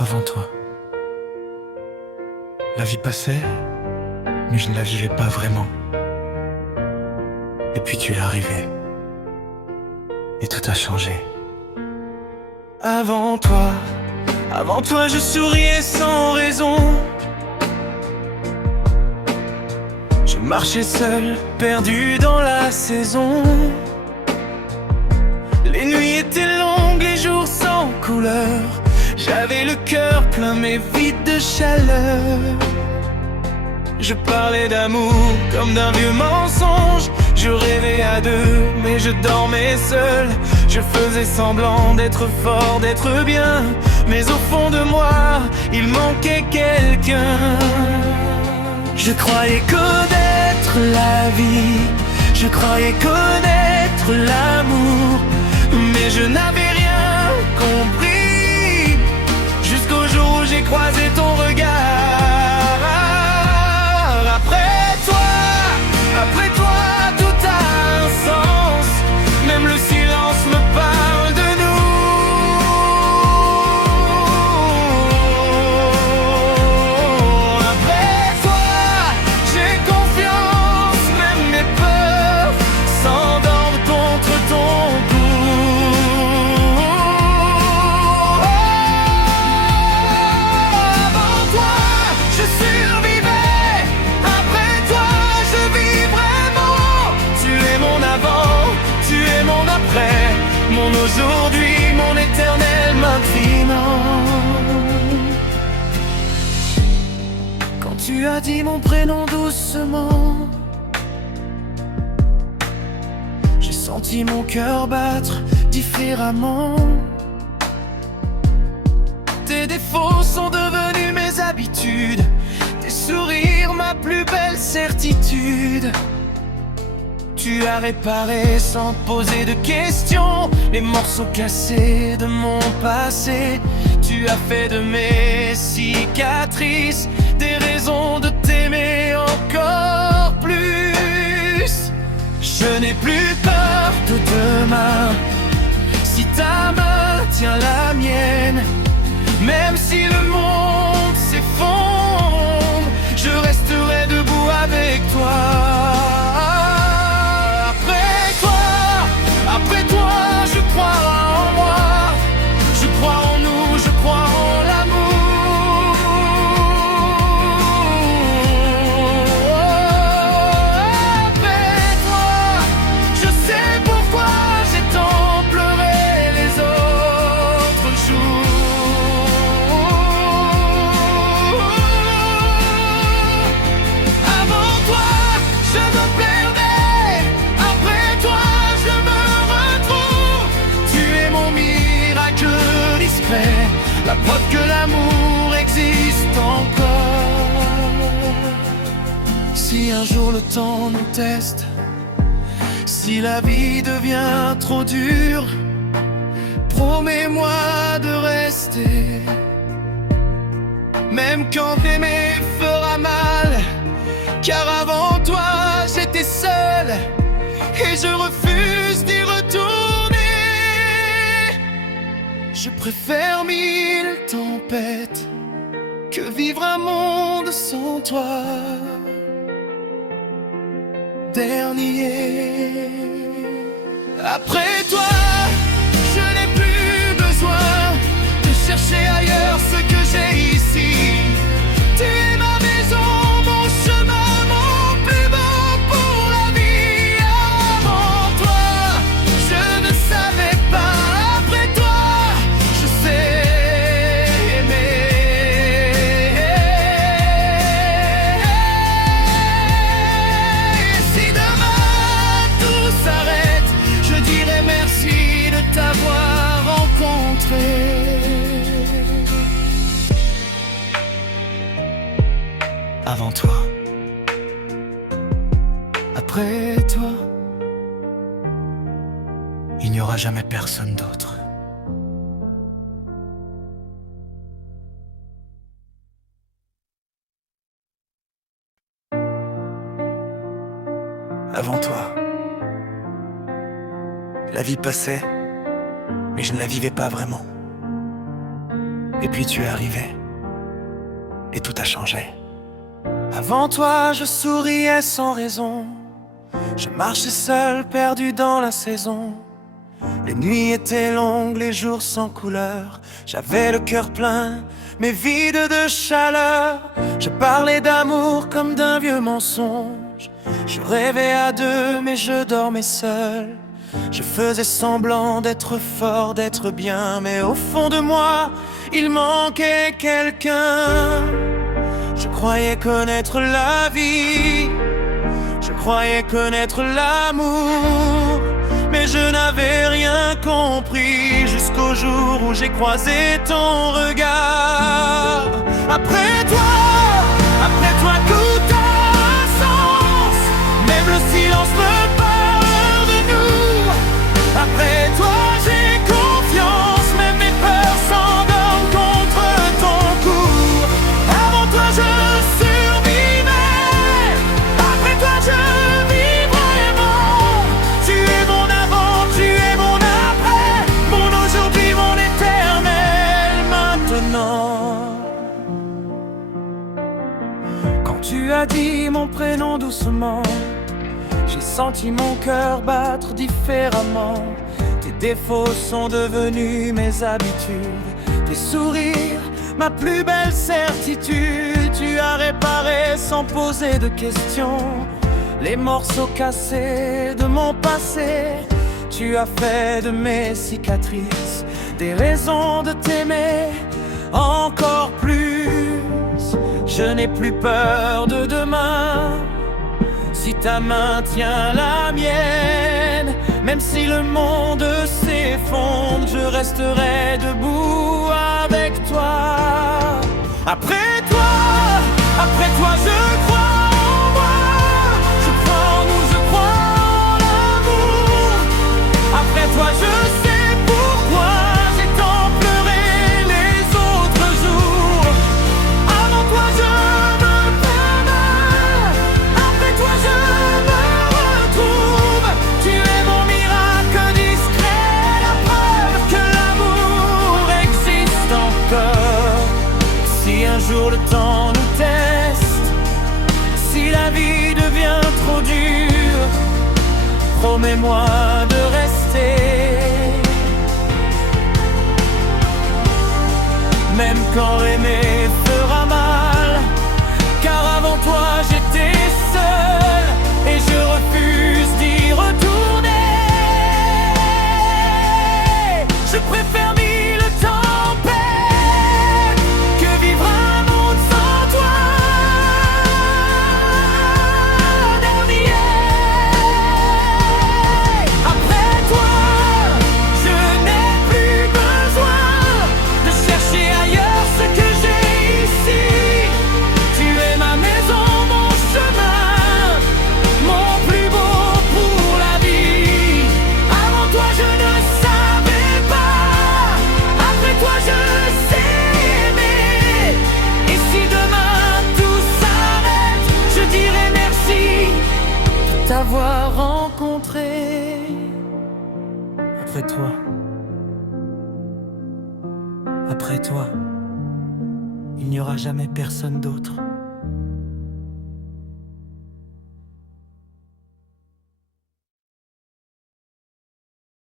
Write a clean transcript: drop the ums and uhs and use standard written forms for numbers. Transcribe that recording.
Avant toi, la vie passait, mais je ne la vivais pas vraiment. Et puis tu es arrivé, et tout a changé. Avant toi je souriais sans raison. Je marchais seul, perdu dans la saison. Les nuits étaient longues, les jours sans couleur. J'avais le cœur plein mais vide de chaleur. Je parlais d'amour comme d'un vieux mensonge. Je rêvais à deux mais je dormais seul. Je faisais semblant d'être fort, d'être bien, mais au fond de moi, il manquait quelqu'un. Je croyais connaître la vie, je croyais connaître l'amour, mais je n'avais rien compris jusqu'au jour où j'ai croisé ton regard. Après toi, tout a un sens. Même le silence me parle de nous. Après toi, j'ai confiance. Même mes peurs s'endorment contre ton cou. Avant toi, je survivais. Après toi, je vis vraiment. Tu es mon avant, tu es mon après, mon aujourd'hui, mon éternel maintenant. Quand tu as dit mon prénom doucement, j'ai senti mon cœur battre différemment. Tes défauts sont devenus mes habitudes, tes sourires ma plus belle certitude. Tu as réparé sans poser de questions les morceaux cassés de mon passé. Tu as fait de mes cicatrices des raisons de t'aimer encore plus. Je n'ai plus peur de demain si ta main tient la mienne. Même si le monde s'effondre, je resterai debout avec toi. Après toi, je crois en moi, je crois en nous, je crois en l'amour. Après toi, je sais pourquoi j'ai tant pleuré les autres jours. Avant toi, je me perdais. Après toi, je me retrouve. Tu es mon miracle discret, la preuve que l'amour existe encore. Si un jour le temps nous teste, si la vie devient trop dure, promets-moi de rester. Même quand aimer fera mal, car avant toi j'étais seul et je refuse d'y retourner. Je préfère mille tempêtes que vivre un monde sans toi. Dernier. Après toi, je n'ai plus besoin de chercher ailleurs ce que j'ai ici. Tu es ma maison, mon chemin, mon plus beau pour la vie. Avant toi, je ne savais pas. Après toi, je sais aimer. Et si demain tout s'arrête, je dirai merci de t'avoir rencontré. Avant toi, après toi, il n'y aura jamais personne d'autre. Avant toi, la vie passait, mais je ne la vivais pas vraiment. Et puis tu es arrivé, et tout a changé. Avant toi, je souriais sans raison. Je marchais seul, perdu dans la saison. Les nuits étaient longues, les jours sans couleur. J'avais le cœur plein, mais vide de chaleur. Je parlais d'amour comme d'un vieux mensonge. Je rêvais à deux, mais je dormais seul. Je faisais semblant d'être fort, d'être bien, mais au fond de moi, il manquait quelqu'un. Je croyais connaître la vie, je croyais connaître l'amour, mais je n'avais rien compris jusqu'au jour où j'ai croisé ton regard. Après toi tout a sens, même le silence me parle de nous. Après toi j'ai confiance, même mes peurs s'endorment contre ton cou. Avant toi je survivais, après toi je vis vraiment. Tu es mon avant, tu es mon après, mon aujourd'hui, mon éternel maintenant. Quand tu as dit mon prénom doucement, j'ai senti mon cœur battre différemment. Tes défauts sont devenus mes habitudes, tes sourires, ma plus belle certitude. Tu as réparé sans poser de questions les morceaux cassés de mon passé. Tu as fait de mes cicatrices des raisons de t'aimer encore plus. Je n'ai plus peur de demain si ta main tient la mienne. Même si le monde s'effondre, je resterai debout avec toi. Après toi je crois en moi, je crois en nous, je crois en l'amour. Après toi je sais pourquoi j'ai tant pleuré les autres jours. Avant toi je me perds, après toi je me retrouve. Tu es mon miracle discret, la preuve que l'amour existe encore. Si un jour le temps nous teste, si la vie devient trop dure, promets-moi de rester. Même quand aimer fera mal, car avant toi j'étais seul et je refuse d'y retourner. Je préfère mille tempêtes que vivre un monde sans toi. Dernier. Après toi, je n'ai plus besoin de chercher ailleurs ce que j'ai ici. Tu es ma maison, mon chemin, mon plus beau pour la vie. Avant toi je ne savais pas, après toi je sais aimer. Et si demain tout s'arrête, je dirai merci de t'avoir rencontré. Après toi, il n'y aura jamais personne d'autre.